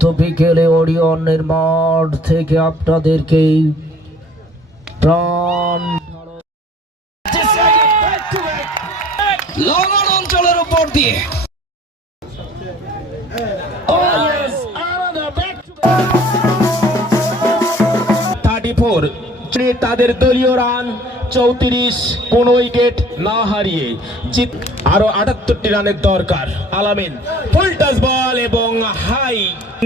দুর্দান্ত বিকেলে ওরিয়নের মাঠ থেকে আপনাদেরকে প্রাণ লঙ্ঘন অঞ্চলের উপর দিয়ে 34 তাদের দলীয় রান 34, কোন উইকেট না হারিয়ে জিত। আরো 78টি রানের দরকার। আলামিন ফুল টাচ বল এবং হাই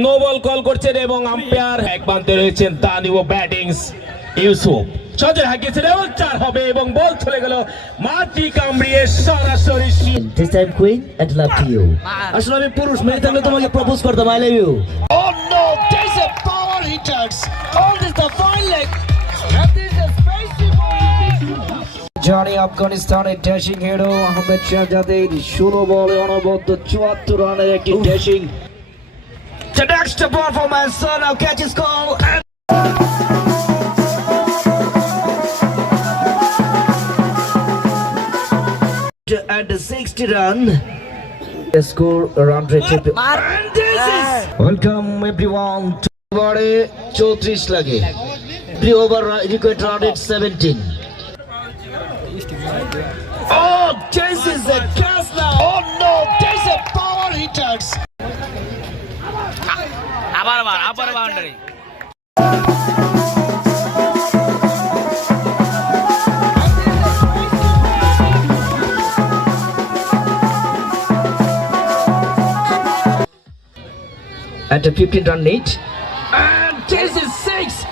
নো বল কল করছেন এবং আম্পায়ার এক প্রান্তে রয়েছেন তানিও ব্যাটিংস ইউসুফ সজর হাকিয়েছেন এবং 4 হবে এবং বল চলে গেল মাটি কামড়িয়ে সরাসরি। This time Queen and love to you. আসলে আমি পুরুষ মেয়ে থাকলে তোমাকে প্রপোজ করতাম I love you. Oh no, there's a power hitters. All this the fine leg. And this is spicy ball. জানি আফগানিস্তানের ড্যাশিং হিরো আহমেদ শাহজাদের 16 বলে অনবদ্য 74 রানের একটি dashing. The next performance, now catch his call. At the 60 run, the score run rate. And this is welcome everyone to over 34 লাগে 3 over required run rate 17. Oh, this is a gas now. Oh no, there's a power hitters. upper boundary. At a 15 run lead, and this is 6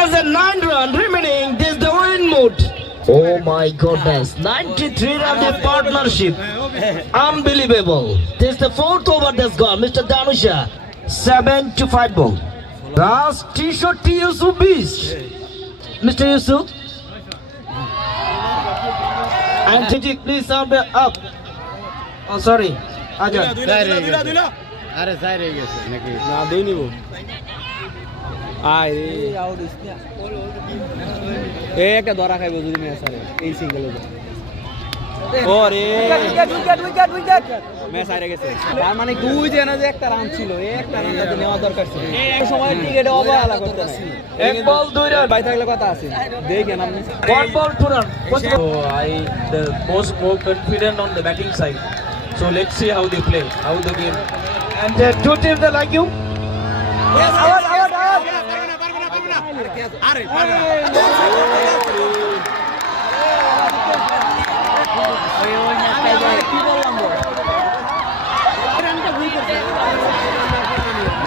as a 9 run remaining. This is the win mode. Oh my goodness, 93 run the partnership, unbelievable. This is the 4th over that's gone. Mr. Danusha 7-5 ball. Last t-shirt to Yusuf Beast. Mr. Yusuf and Tiji, please sound up. Oh sorry, Aja. আরে যাই রে গেছে নাকি না দেই নিব I out ISNA একটা ধরা খাইবো যদি ম্যাচ আরে এই সিঙ্গেলে ওরে উইকেট ম্যাচ হারে গেছে তার মানে দুই জেনা যে একটা রান ছিল এই একটা রানটা নেওয়া দরকার ছিল এই সময় টিকেটে অবহেলা করতে না এক বল 2 রান ভাই থাকলে কথা আছে দেখেন আপনি one ball 2 run. So the most more confident on the batting side. So let's see how they play, how the game. And two teams that like you. Yes, out. Are